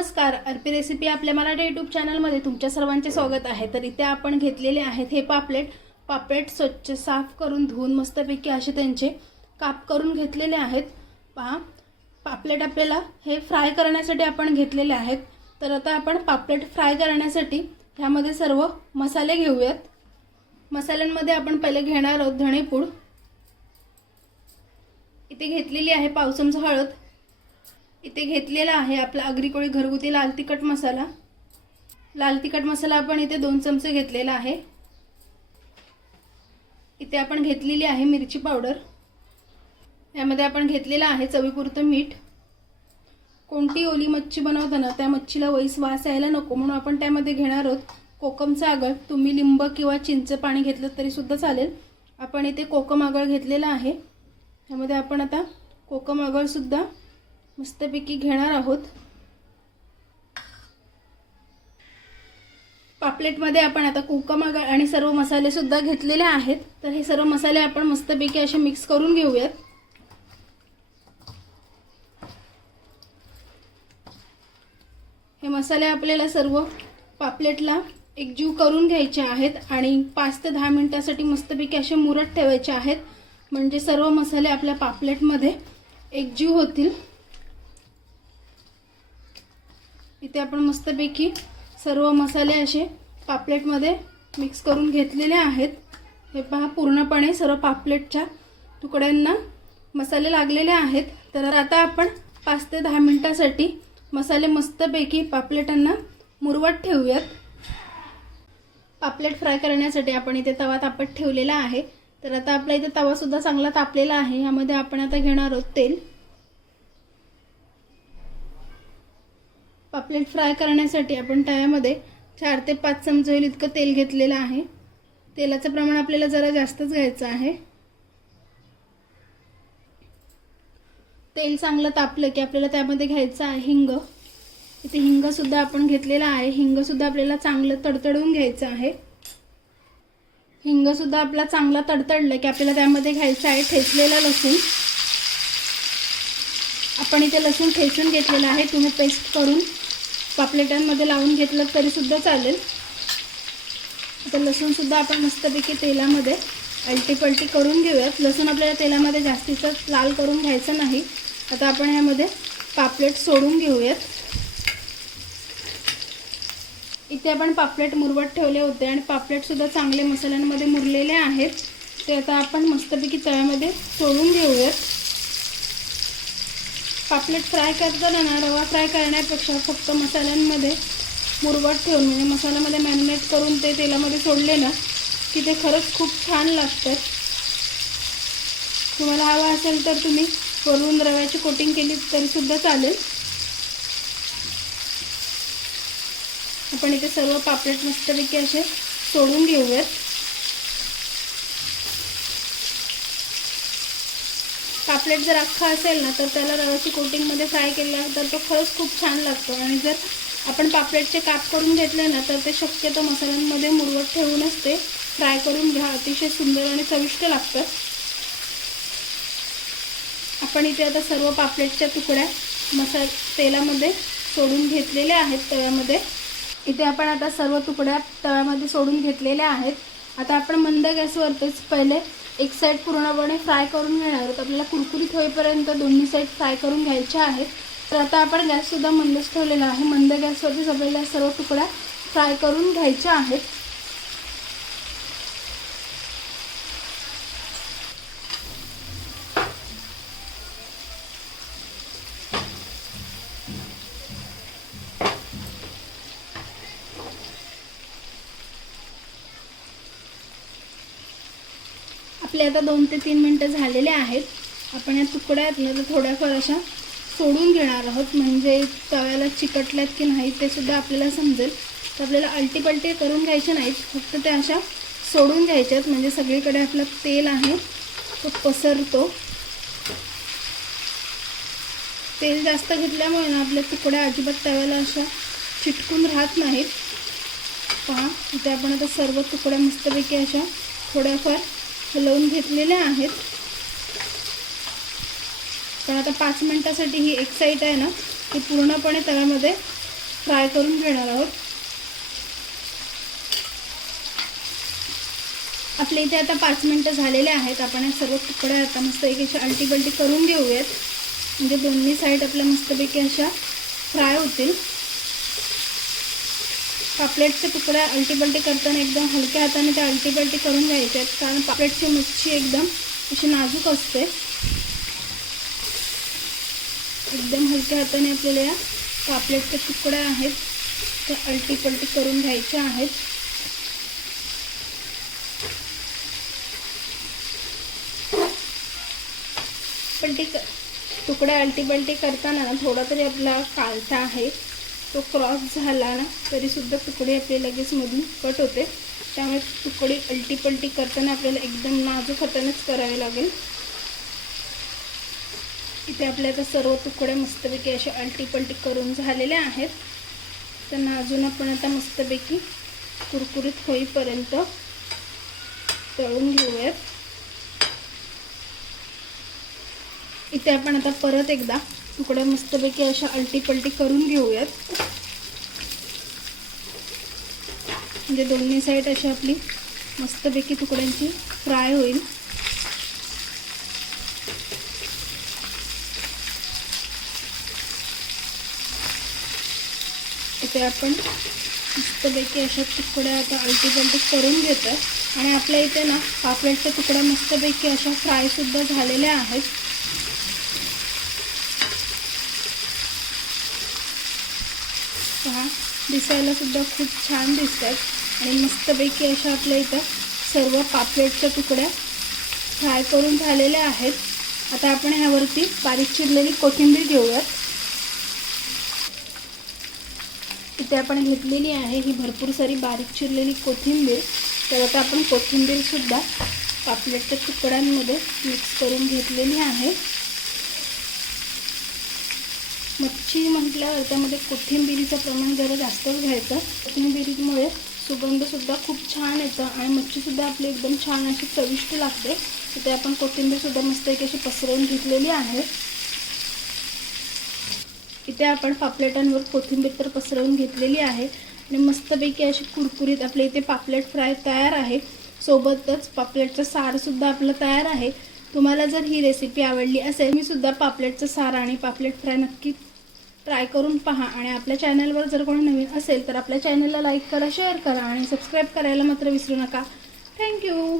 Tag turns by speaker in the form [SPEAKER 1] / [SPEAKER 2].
[SPEAKER 1] नमस्कार अर्पी रेसिपी आपल्या मराठी यूट्यूब चॅनलमध्ये तुमच्या सर्वांचे स्वागत आहे. तर इथे आपण घेतलेले आहेत हे पापलेट. पापलेट स्वच्छ साफ करून धुवून मस्तपैकी असे त्यांचे काप करून घेतलेले आहेत. पहा पापलेट आपल्याला हे फ्राय करण्यासाठी आपण घेतलेले आहेत. तर आता आपण पापलेट फ्राय करण्यासाठी ह्यामध्ये सर्व मसाले घेऊयात. मसाल्यांमध्ये आपण पहिले घेणार आहोत धणेपूड. इथे घेतलेली आहे पावसमचं हळद. इथे घेतलेला आहे आपला अग्रिकोळी घरगुती लाल तिखट मसाला. लाल तिखट मसाला आपण इथे दोन चमचे घेतलेला आहे. इथे आपण घेतलेली आहे मिरची पावडर. यामध्ये आपण घेतलेला आहे चवीपुरतं मीठ. कोणती ओली मच्छी बनवताना त्या मच्छीला वैस वास यायला नको म्हणून आपण त्यामध्ये घेणार आहोत कोकमचं आगळ. तुम्ही लिंब किंवा चिंच पाणी घेतलं तरीसुद्धा चालेल. आपण इथे कोकम आगळ घेतलेलं आहे. त्यामध्ये आपण आता कोकम आगळसुद्धा मस्तपैकी घेणार आहोत. पापलेटमध्ये आपण आता कोकम आणि सर्व मसाले सुद्धा घेतलेले आहेत. तर हे सर्व मसाले आपण मस्तपैकी असे मिक्स करून घेऊयात. हे मसाले आपल्याला सर्व पापलेटला एकजीव करून घ्यायचे आहेत आणि पाच ते दहा मिनिटासाठी मस्तपैकी असे मुरत ठेवायचे आहेत. म्हणजे सर्व मसाले आपल्या पापलेटमध्ये एकजीव होतील. इथे आपण मस्तपैकी सर्व मसाले असे पापलेटमध्ये मिक्स करून घेतलेले आहेत. हे पहा पूर्णपणे सर्व पापलेटच्या तुकड्यांना मसाले लागलेले आहेत. तर आता आपण पाच ते दहा मिनटासाठी मसाले मस्तपैकी पापलेटांना मुरवत ठेवूयात. पापलेट फ्राय करण्यासाठी आपण इथे तवा तापत ठेवलेला आहे. तर आता आपला इथे तवासुद्धा चांगला तापलेला आहे. ह्यामध्ये आपण आता घेणार आहोत तेल. पापलेट फ्राय करण्यासाठी आपण तव्यामध्ये चार ते पाच चमचे होईल इतकं तेल घेतलेलं आहे. तेलाचं प्रमाण आपल्याला जरा जास्तच घ्यायचं आहे. तेल चांगलं तापलं की आपल्याला त्यामध्ये घ्यायचं आहे हिंग. इथे हिंगसुद्धा आपण घेतलेला आहे. हिंगसुद्धा आपल्याला चांगलं तडतडून घ्यायचं आहे. हिंगसुद्धा आपला चांगला तडतडलं की आपल्याला त्यामध्ये घ्यायचं आहे ठेचलेला लसूण. आपण इथे लसूण ठेचून घेतलेला आहे. तुम्ही पेस्ट करून पापलेटांमध्ये लावून घेतलं तरी सुद्धा चालेल. आता लसूणसुद्धा आपण मस्तपैकी तेलामध्ये अलटीपलटी करून घेऊयात. लसूण आपल्याला तेलामध्ये जास्तीचं लाल करून घ्यायचं नाही. आता आपण ह्यामध्ये पापलेट सोडून घेऊयात. इथे आपण पापलेट मुरवत ठेवले होते आणि पापलेटसुद्धा चांगले मसाल्यांमध्ये मुरलेले आहेत. ते आता आपण मस्तपैकी तळ्यामध्ये सोडून घेऊयात. पापलेट फ्राय करताना ना रवा फ्राय करण्यापेक्षा फक्त मसाल्यांमध्ये मुरवत ठेवून म्हणजे मसाल्यामध्ये मॅरिनेट करून ते तेलामध्ये सोडले ना की ते खरंच खूप छान लागतात तुम्हाला हवं असेल तर तुम्ही वरून रव्याची कोटिंग केली तरीसुद्धा चालेल. आपण इथे सर्व पापलेट मस्तपैकी असे सोडून घेऊयात. पापलेट जर अख्खा असेल ना तर त्याला रव्याची कोटिंगमध्ये फ्राय केला तर तो खरंच खूप छान लागतो. आणि जर आपण पापलेटचे काप करून घेतले ना तर ते शक्यतो मसाल्यांमध्ये मुरवत ठेवूनच ते फ्राय करून घ्या अतिशय सुंदर आणि चविष्ट लागतं. आपण इथे आता सर्व पापलेटच्या तुकड्या मसा तेलामध्ये सोडून घेतलेल्या आहेत तव्यामध्ये. इथे आपण आता सर्व तुकड्या तव्यामध्ये सोडून घेतलेल्या आहेत. आता आपण मंद गॅसवरतीच पहिले एक साईड पूर्णपणे फ्राय करून घेणार आहोत. आपल्याला कुरकुरीत होईपर्यंत दोन्ही साईड फ्राय करून घ्यायच्या आहेत. तर आता आपण गॅससुद्धा मंदच ठेवलेला आहे. मंद गॅसवरतीच आपल्याला सर्व तुकड्या फ्राय करून घ्यायच्या आहेत. आपले आता दोन ते तीन मिनटं झालेले आहेत. आपण या तुकड्या आहेत ना तर थोड्याफार अशा सोडून घेणार आहोत. म्हणजे तव्याला चिकटल्यात की नाही ते सुद्धा आपल्याला समजेल. तर आपल्याला अलटी करून घ्यायचे नाहीत. फक्त त्या अशा सोडून घ्यायच्यात. म्हणजे सगळीकडे आपलं तेल आहे. तो पसरतो. तेल जास्त घेतल्यामुळे ना आपल्या तुकड्या अजिबात तव्याला अशा चिटकून राहत नाहीत. पहा इथे आपण आता सर्व तुकड्या मस्तपैकी अशा थोड्याफार हलवून घेतलेल्या आहेत. पण आता पाच मिनटासाठी ही एक साईड आहे ना ती पूर्णपणे तव्यामध्ये फ्राय करून घेणार आहोत. आपल्या इथे आता पाच मिनटं झालेले आहेत. आपण या सर्व तुकडे आता मस्त एक अशा अलटी करून घेऊयात. म्हणजे दोन्ही साईड आपल्या मस्तपैकी अशा फ्राय होतील. पापलेटचे तुकड्या अलटी बलटी करताना एकदम हलक्या हाताने त्या अलटी बलटी करून घ्यायच्या आहेत. कारण पापलेटची मच्छी एकदम अशी नाजूक असते. एकदम हलक्या हाताने आपल्याला या पापलेटचे तुकडे आहेत. त्या अलटी पलटी करून घ्यायच्या आहेत. पलटी क तुकड्या अलटी करताना ना थोडा तरी आपला कालथा आहे. तो क्रॉस झाला ना तरीसुद्धा तुकडे आपले लगेच मधून कट होते. त्यामुळे तुकडे अलटी पलटी करताना आपल्याला एकदम नाजूक हातानेच करावे लागेल. इथे आपल्या आता सर्व तुकडे मस्तपैकी असे अलटीपलटी करून झालेले आहेत. तर अजून आपण आता मस्तपैकी कुरकुरीत होईपर्यंत तळून घेऊयात. इथे आपण आता परत एकदा तुकडे मस्तपैकी अशा अलटीपलटी करून घेऊयात. म्हणजे दोन्ही साईड अशी आपली मस्तपैकी तुकड्यांची फ्राय होईल. इथे आपण मस्तपैकी अशा तुकड्या आता अलटीपलटी करून घेतो आणि आपल्या इथे ना पापलेटच्या तुकड्या मस्तपैकी अशा फ्रायसुद्धा झालेल्या आहेत. पहा. दिसायला सुद्धा खूप छान दिसतात. आणि मस्तपैकी अशा आपल्या इथं सर्व पापलेटच्या तुकड्या फ्राय करून झालेल्या आहेत. आता आपण ह्यावरती बारीक चिरलेली कोथिंबीर घेऊयात. इथे आपण घेतलेली आहे ही भरपूर सारी बारीक चिरलेली कोथिंबीर. तर आता आपण कोथिंबीरसुद्धा पापलेटच्या तुकड्यांमध्ये मिक्स करून घेतलेली आहे. मच्छी म्हटल्यावर त्यामध्ये कोथिंबिरीचं प्रमाण जरा जास्तच घ्यायचं. कोथिंबिरीमुळे सुगंधसुद्धा खूप छान येतं आणि मच्छीसुद्धा आपली एकदम छान अशी चविष्ट लागते. तिथे आपण कोथिंबीरसुद्धा मस्त एक अशी पसरवून घेतलेली आहे. इथे आपण पापलेटांवर कोथिंबीर तर पसरवून घेतलेली आहे. आणि मस्तपैकी अशी कुरकुरीत आपल्या इथे पापलेट फ्राय तयार आहे. सोबतच पापलेटचं सारसुद्धा आपलं तयार आहे. तुम्हाला जर ही रेसिपी आवडली असेल मी सुद्धा पापलेटचं सार आणि पापलेट फ्राय नक्की ट्राय करून पहा आणि आपल्या चॅनलवर जर कोणी नवीन असेल तर आपल्या चॅनलला लाईक करा शेअर करा आणि सबस्क्राईब करायला मात्र विसरू नका. थँक्यू